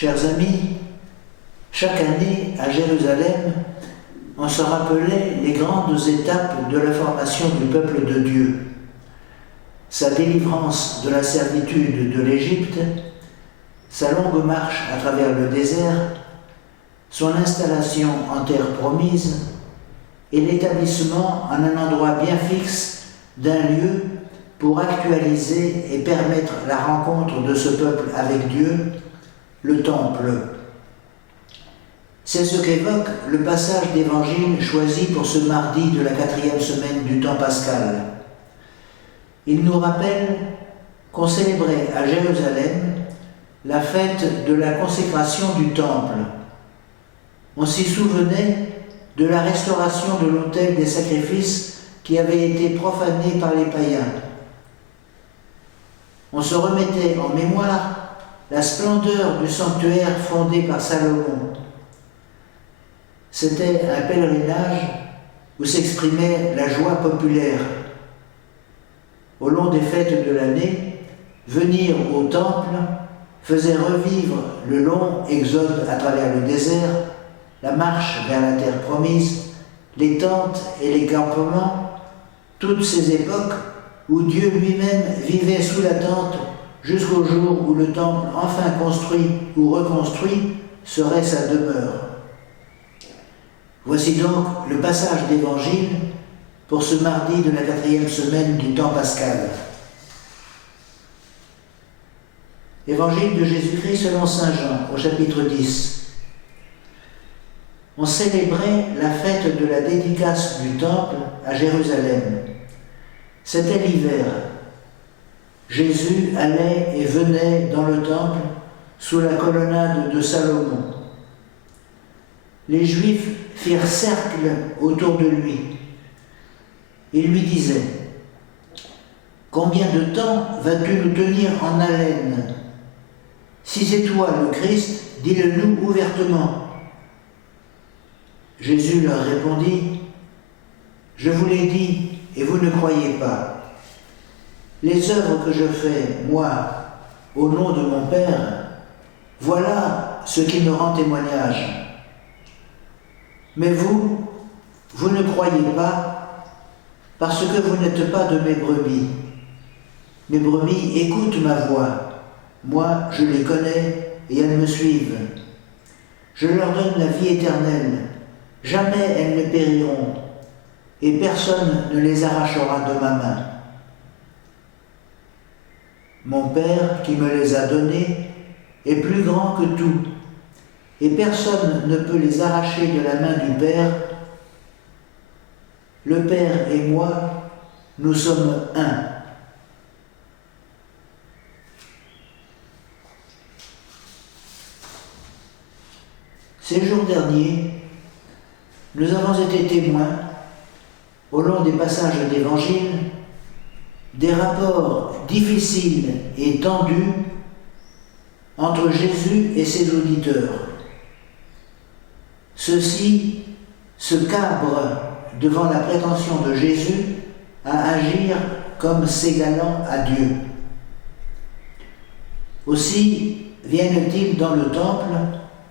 Chers amis, chaque année à Jérusalem, on se rappelait les grandes étapes de la formation du peuple de Dieu. Sa délivrance de la servitude de l'Égypte, sa longue marche à travers le désert, son installation en terre promise et l'établissement en un endroit bien fixe d'un lieu pour actualiser et permettre la rencontre de ce peuple avec Dieu, le Temple. C'est ce qu'évoque le passage d'évangile choisi pour ce mardi de la 4e semaine du temps pascal. Il nous rappelle qu'on célébrait à Jérusalem la fête de la consécration du Temple. On s'y souvenait de la restauration de l'autel des sacrifices qui avait été profané par les païens. On se remettait en mémoire la splendeur du sanctuaire fondé par Salomon. C'était un pèlerinage où s'exprimait la joie populaire. Au long des fêtes de l'année, venir au temple faisait revivre le long exode à travers le désert, la marche vers la terre promise, les tentes et les campements, toutes ces époques où Dieu lui-même vivait sous la tente jusqu'au jour où le temple enfin construit ou reconstruit serait sa demeure. Voici donc le passage d'évangile pour ce mardi de la 4e semaine du temps pascal. Évangile de Jésus-Christ selon saint Jean, au chapitre 10. On célébrait la fête de la dédicace du temple à Jérusalem. C'était l'hiver. Jésus allait et venait dans le temple sous la colonnade de Salomon. Les Juifs firent cercle autour de lui. Ils lui disaient : « Combien de temps vas-tu nous tenir en haleine ? Si c'est toi le Christ, dis-le-nous ouvertement. » Jésus leur répondit : « Je vous l'ai dit, et vous ne croyez pas. Les œuvres que je fais, moi, au nom de mon Père, voilà ce qui me rend témoignage. Mais vous ne croyez pas, parce que vous n'êtes pas de mes brebis. Mes brebis écoutent ma voix. Moi, je les connais et elles me suivent. Je leur donne la vie éternelle. Jamais elles ne périront, et personne ne les arrachera de ma main. Mon Père, qui me les a donnés, est plus grand que tout, et personne ne peut les arracher de la main du Père. Le Père et moi, nous sommes un. » Ces jours derniers, nous avons été témoins, au long des passages d'Évangile, des rapports difficiles et tendus entre Jésus et ses auditeurs. Ceux-ci se cabrent devant la prétention de Jésus à agir comme s'égalant à Dieu. Aussi viennent-ils dans le temple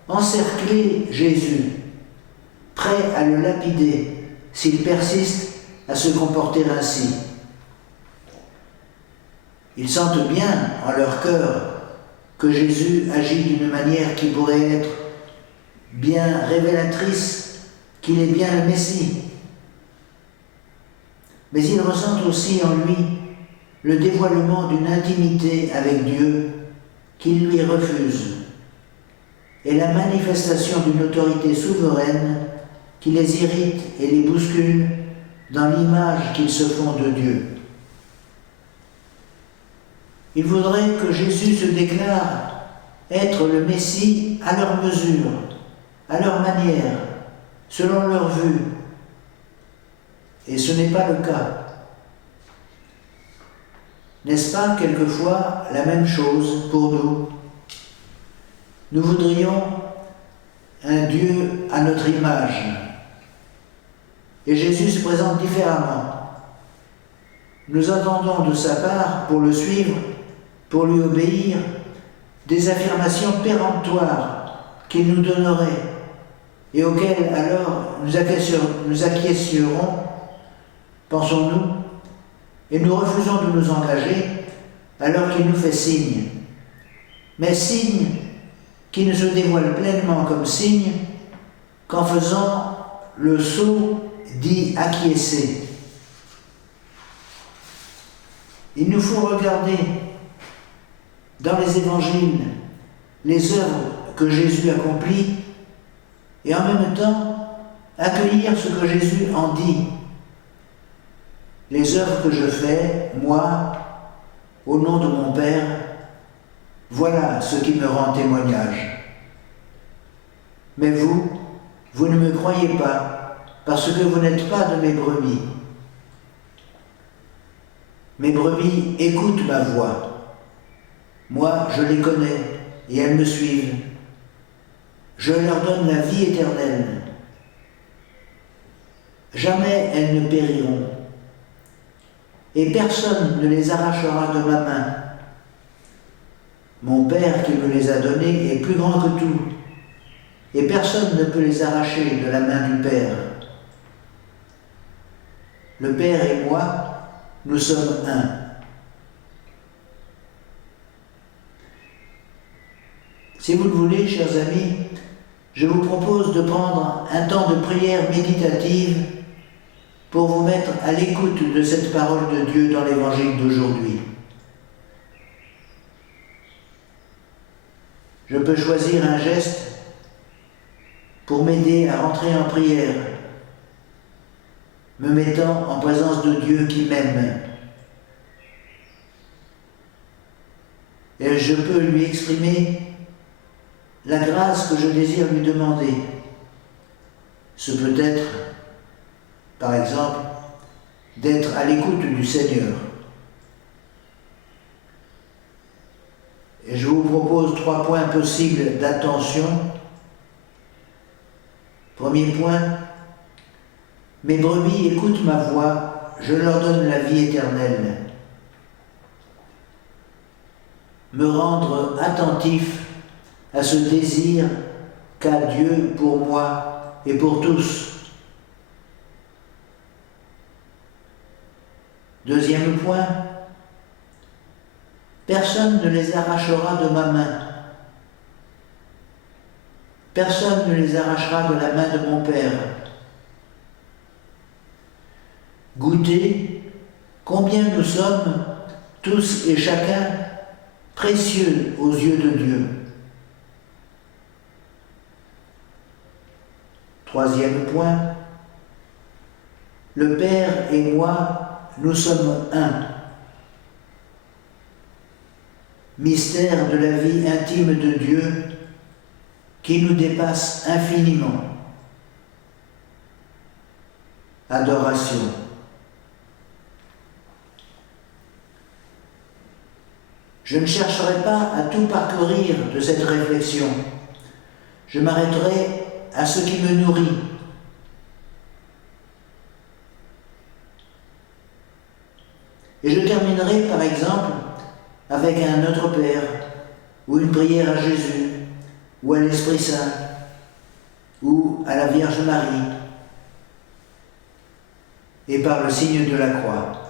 encercler Jésus, prêts à le lapider s'il persiste à se comporter ainsi. Ils sentent bien en leur cœur que Jésus agit d'une manière qui pourrait être bien révélatrice qu'il est bien le Messie. Mais ils ressentent aussi en lui le dévoilement d'une intimité avec Dieu qu'il lui refuse et la manifestation d'une autorité souveraine qui les irrite et les bouscule dans l'image qu'ils se font de Dieu. Ils voudraient que Jésus se déclare être le Messie à leur mesure, à leur manière, selon leur vue. Et ce n'est pas le cas. N'est-ce pas quelquefois la même chose pour nous ? Nous voudrions un Dieu à notre image. Et Jésus se présente différemment. Nous attendons de sa part, pour le suivre, pour lui obéir, des affirmations péremptoires qu'il nous donnerait et auxquelles alors nous acquiescerons, pensons-nous, et nous refusons de nous engager alors qu'il nous fait signe, mais signe qui ne se dévoile pleinement comme signe qu'en faisant le saut dit acquiescer. Il nous faut regarder dans les évangiles les œuvres que Jésus accomplit et en même temps accueillir ce que Jésus en dit. Les œuvres que je fais, moi, au nom de mon Père, voilà ce qui me rend témoignage. Mais vous ne me croyez pas, parce que vous n'êtes pas de mes brebis. Mes brebis écoutent ma voix. Moi, je les connais, et elles me suivent. Je leur donne la vie éternelle. Jamais elles ne périront. Et personne ne les arrachera de ma main. Mon Père qui me les a donnés est plus grand que tout, et personne ne peut les arracher de la main du Père. Le Père et moi, nous sommes un. Si vous le voulez, chers amis, je vous propose de prendre un temps de prière méditative pour vous mettre à l'écoute de cette parole de Dieu dans l'Évangile d'aujourd'hui. Je peux choisir un geste pour m'aider à rentrer en prière, me mettant en présence de Dieu qui m'aime. Et je peux lui exprimer la grâce que je désire lui demander. Ce peut être, par exemple, d'être à l'écoute du Seigneur. Et je vous propose 3 points possibles d'attention. Premier point, mes brebis écoutent ma voix, je leur donne la vie éternelle. Me rendre attentif à ce désir qu'a Dieu pour moi et pour tous. Deuxième point, personne ne les arrachera de ma main. Personne ne les arrachera de la main de mon Père. Goûtez combien nous sommes, tous et chacun, précieux aux yeux de Dieu. Troisième point, le Père et moi, nous sommes un. Mystère de la vie intime de Dieu qui nous dépasse infiniment. Adoration. Je ne chercherai pas à tout parcourir de cette réflexion. Je m'arrêterai à ce qui me nourrit. Et je terminerai par exemple avec un Notre Père, ou une prière à Jésus, ou à l'Esprit Saint, ou à la Vierge Marie, et par le signe de la croix.